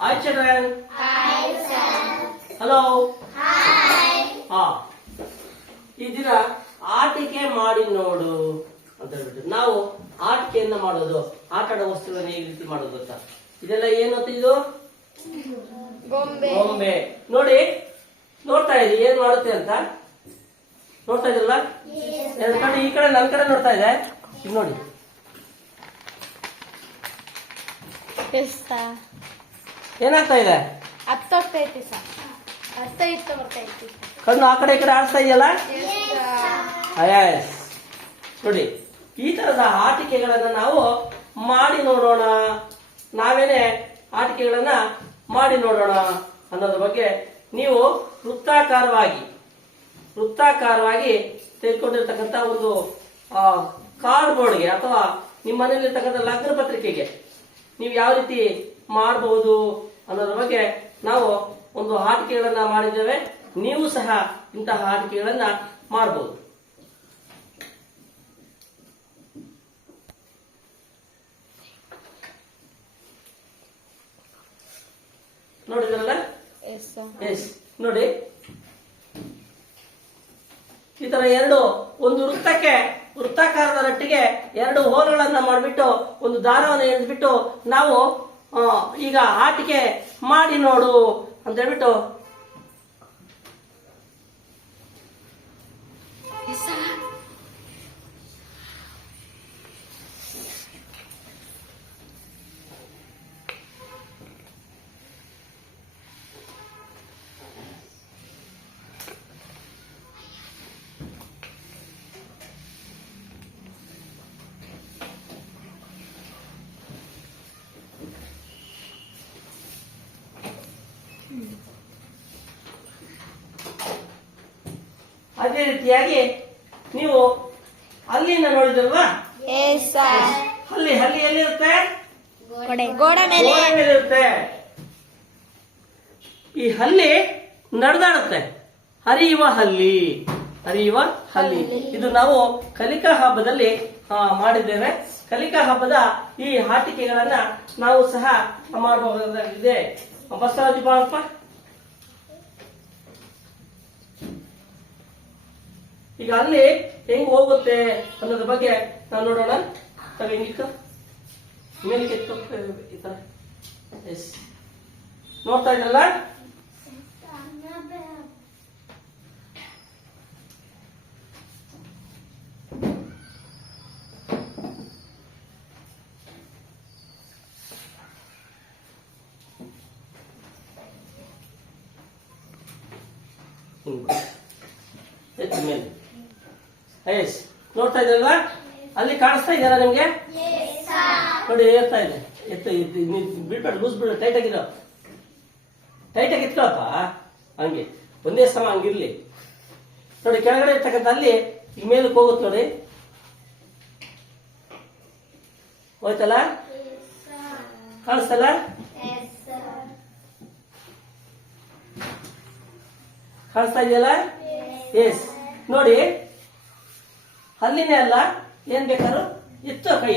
Hi children. Hello ಹಾ. ಇದಿರ ದಿನ ಆಟಿಕೆ ಮಾಡಿ ನೋಡು ಅಂತ ಹೇಳ್ಬಿಟ್ಟು. ನಾವು ಆಟಿಕೆಯನ್ನ ಮಾಡೋದು ಆಟ ಆಡೋ ವಸ್ತುಗಳನ್ನ ಈ ರೀತಿ ಮಾಡೋದು ಗೊತ್ತಾ? ಇದೆಲ್ಲ ಏನು ಅಂತ ಇದು? ಗೊಂಬೆ. ನೋಡಿ ನೋಡ್ತಾ ಇದೆ ಏನ್ ಮಾಡುತ್ತೆ ಅಂತ? ನೋಡ್ತಾ ಇದ್ರಲ್ಲ ಎರಡು ಕಡೆ ಈ ಕಡೆ ನನ್ ಕಡೆ ನೋಡ್ತಾ ಇದೆ. ನೋಡಿ. ಏನಾಗ್ತಾ ಇದೆ? ಸರ್. ಅರ್ಥ ಇತ್ತು ಕಣ್ಣು ಆ ಕಡೆ ಈ ಕಡೆ ಆಡ್ತಾ ಇದೆಯಲ್ಲ? ನೋಡಿ ಈ ತರದ ಆಟಿಕೆಗಳನ್ನ ನಾವು ಮಾಡಿ ನೋಡೋಣ. ನಾವೇನೆ ಆಟಿಕೆಗಳನ್ನ ಮಾಡಿ ನೋಡೋಣ ಅನ್ನೋದ್ರ ಬಗ್ಗೆ ನೀವು ವೃತ್ತಾಕಾರವಾಗಿ ವೃತ್ತಾಕಾರವಾಗಿ ತೆಗೆದುಕೊಂಡಿರ್ತಕ್ಕಂಥ ಒಂದು ಕಾರ್ಡ್ ಬೋರ್ಡ್ಗೆ ಅಥವಾ ನಿಮ್ಮ ಮನೆಯಲ್ಲಿರ್ತಕ್ಕಂಥ ಲಗ್ನ ಪತ್ರಿಕೆಗೆ ನೀವು ಯಾವ ರೀತಿ ಮಾಡಬಹುದು ಅನ್ನೋದ್ರ ಬಗ್ಗೆ ನಾವು ಒಂದು ಆಟಿಕೆಗಳನ್ನ ಮಾಡಿದ್ದೇವೆ. ನೀವು ಸಹ ಇಂತಹ ಆಟಿಕೆಗಳನ್ನ ಮಾಡಬಹುದು ನೋಡಿದ್ರಲ್ಲ? ಎಸ್ ನೋಡಿ. ಈ ತರ ಎರಡು ಒಂದು ವೃತ್ತಕ್ಕೆ ವೃತ್ತಾಕಾರದ ರಟ್ಟಿಗೆ ಎರಡು ಹೋಲ್ಗಳನ್ನ ಮಾಡಿಬಿಟ್ಟು ಒಂದು ದಾರವನ್ನು ಎಳೆದ್ಬಿಟ್ಟು ನಾವು ಈಗ ಆಟಿಕೆ ಮಾಡಿ ನೋಡು ಅಂತ ಹೇಳ್ಬಿಟ್ಟು. ಅದೇ ರೀತಿಯಾಗಿ ನೀವು ಹಲ್ಲಿನ ನೋಡಿದ್ರಲ್ವಾ? ಹಲ್ಲಿ ಹಲ್ಲಿ ಎಲ್ಲಿರುತ್ತೆ? ಗೋಡೆ ಮೇಲೆ. ಇರುತ್ತೆ. ಈ ಹಲ್ಲಿ ನಡೆದಾಡುತ್ತೆ. ಹರಿಯುವ ಹಲ್ಲಿ ಹರಿಯುವ ಹಲ್ಲಿ. ಇದು ನಾವು ಕಲಿಕಾ ಹಬ್ಬದಲ್ಲಿ ಆ, ಮಾಡಿದ್ದೇವೆ. ಕಲಿಕಾ ಹಬ್ಬದ ಈ ಆಟಿಕೆಗಳನ್ನ ನಾವು ಸಹ ಮಾಡಬಹುದಾಗಿದೆ. ಬಸವಾಜಿ ಬಾಳಪ್ಪ ಈಗ ಅಲ್ಲಿ ಹೆಂಗ್ ಹೋಗುತ್ತೆ ಅನ್ನೋದ್ರ ಬಗ್ಗೆ ನಾವು ನೋಡೋಣ. ತಾವ್ ಹೆಂಗಿತ್ತು ಮೇಲಕ್ಕೆ ಎತ್ತು ಈ ತರ. ಎಸ್ ನೋಡ್ತಾ ಇದ್ರಲ್ಲ? ಹಿಂಗ್ ಬಾ. ಎತ್ತು ಮೇಲೆ. ಎಸ್ ನೋಡ್ತಾ ಇದ್ರಲ್ವಾ ಅಲ್ಲಿ ಕಾಣಿಸ್ತಾ ಇದೆಯಲ್ಲ ನಿಮ್ಗೆ? ನೋಡಿ, ಏರ್ತಾ ಇದೆ. ಎತ್ತ ಬಿಡ್ಬೇಡ, ಲೂಸ್ ಬಿಡ ಟೈಟ್ ಆಗಿರೋ ಟೈಟ್ ಆಗಿ ಎತ್ಕೊಳಪ್ಪ. ಹಂಗೆ. ಒಂದೇ ಸಮ ಹಂಗಿರ್ಲಿ. ನೋಡಿ, ಕೆಳಗಡೆ ಇರ್ತಕ್ಕಂಥ ಅಲ್ಲಿ, ಈ ಮೇಲಕ್ಕೆ ಹೋಗುತ್ತೆ ನೋಡಿ. ಹೋಯ್ತಲ್ಲ? ಕಾಣಿಸ್ತಲ್ಲ? ಕಾಣಿಸ್ತಾ ಇದೆಯಲ್ಲ? ಎಸ್ ನೋಡಿ ಅಲ್ಲಿನೇ ಅಲ್ಲ ಏನ್ ಬೇಕಾದ್ರು ಇತ್ತು ಕೈ.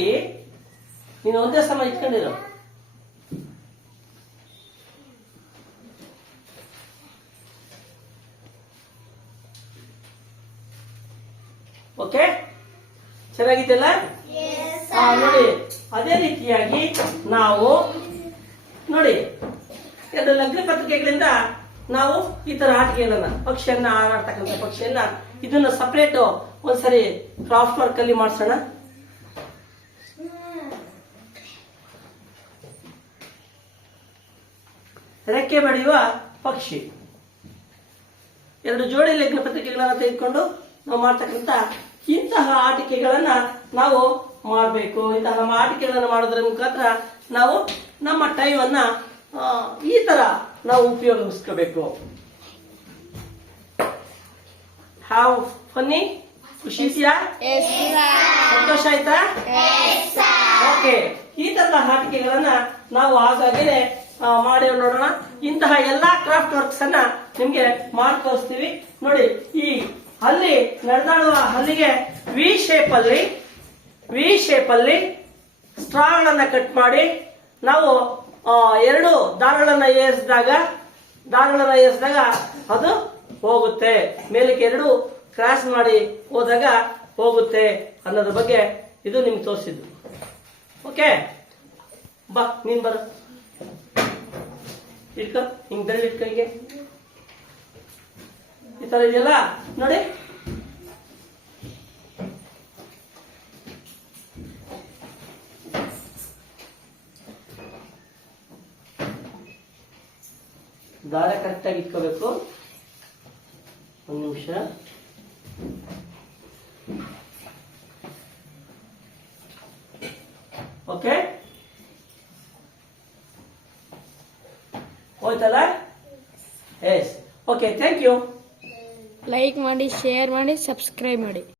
ನೀನು ಒಂದೇ ಸಮ ಇಟ್ಕೊಂಡಿರು. ಓಕೆ? ಚೆನ್ನಾಗಿದೆಯಲ್ಲ ಹಾ ನೋಡಿ ಅದೇ ರೀತಿಯಾಗಿ ನಾವು ನೋಡಿ ಎರಡು ಲಗ್ನ ಪತ್ರಿಕೆಗಳಿಂದ ನಾವು ಈ ತರ ಆಟಿಕೆಗಳನ್ನ ಪಕ್ಷಿಯನ್ನ ಆಡಾಡ್ತಕ್ಕಂಥ ಪಕ್ಷಿಯನ್ನ ಇದನ್ನ ಸಪರೇಟ್ ಒಂದ್ಸರಿ ಕ್ರಾಫ್ಟ್ ವರ್ಕ್ ಅಲ್ಲಿ ಮಾಡ್ಸೋಣ. ರೆಕ್ಕೆ ಬಡಿಯುವ ಪಕ್ಷಿ. ಎರಡು ಜೋಡಿ ಲಗ್ನ ಪತ್ರಿಕೆಗಳನ್ನ ತೆಗೆದುಕೊಂಡು ನಾವು ಮಾಡ್ತಕ್ಕಂಥ ಇಂತಹ ಆಟಿಕೆಗಳನ್ನ ನಾವು ಮಾಡಬೇಕು. ಇಂತಹ ಆಟಿಕೆಗಳನ್ನ ಮಾಡೋದ್ರ ಮುಖಾಂತರ ನಾವು ನಮ್ಮ ಟೈಮ್ ಅನ್ನ ಈ ತರ ನಾವು ಉಪಯೋಗಿಸ್ಕೋಬೇಕು. ಹಾವ್ ಫನ್ನಿ ಖುಷಿ ಇದೆಯಾ ಸಂತೋಷ ಆಯ್ತಾ? ಓಕೆ ಈ ತರದ ಆಟಿಕೆಗಳನ್ನ ನಾವು ಆಗಾಗಲೇ ಆ, ಮಾಡಿ ನೋಡೋಣ. ಇಂತಹ ಎಲ್ಲಾ ಕ್ರಾಫ್ಟ್ ವರ್ಕ್ಸ್ ಅನ್ನ ನಿಮ್ಗೆ ಮಾಡಿ ತೋರಿಸ್ತೀವಿ ನೋಡಿ ಈ ಹಲ್ಲಿ ನಡೆದಾಡುವ ಹಲ್ಲಿಗೆ ವಿ ಶೇಪ್ ಅಲ್ಲಿ ವಿ ಶೇಪ್ ಅಲ್ಲಿ ಸ್ಟ್ರಾಂಗ್ ಅನ್ನ ಕಟ್ ಮಾಡಿ ನಾವು ಎರಡು ದಾರಗಳನ್ನ ಏರಿಸಿದಾಗ ದಾರಗಳನ್ನ ಏರಿಸಿದಾಗ ಅದು ಹೋಗುತ್ತೆ. ಮೇಲಕ್ಕೆ ಎರಡು ಕ್ರಾಸ್ ಮಾಡಿ ಹೋದಾಗ ಹೋಗುತ್ತೆ ಅನ್ನೋದ್ರ ಬಗ್ಗೆ ಇದು ನಿಮ್ಗೆ ತೋರಿಸಿದ್ದು. ಓಕೆ ಬಾ, ನೀನ್ ಬರ. ಇಟ್ಕ, ಹಿಂಗ್ ಬೆಳ್ಳಿ ಕೈಗೆ ಈ ತರ ಇದೆಯಲ್ಲ? ನೋಡಿ. ದಾರ ಕರೆಕ್ಟಾಗಿ ಇಟ್ಕೋಬೇಕು. ಒಂದು ನಿಮಿಷ. ಓಕೆ ಹೋಯ್ತಲ್ಲ yes okay thank you like ಮಾಡಿ ಶೇರ್ ಮಾಡಿ ಸಬ್ಸ್ಕ್ರೈಬ್ ಮಾಡಿ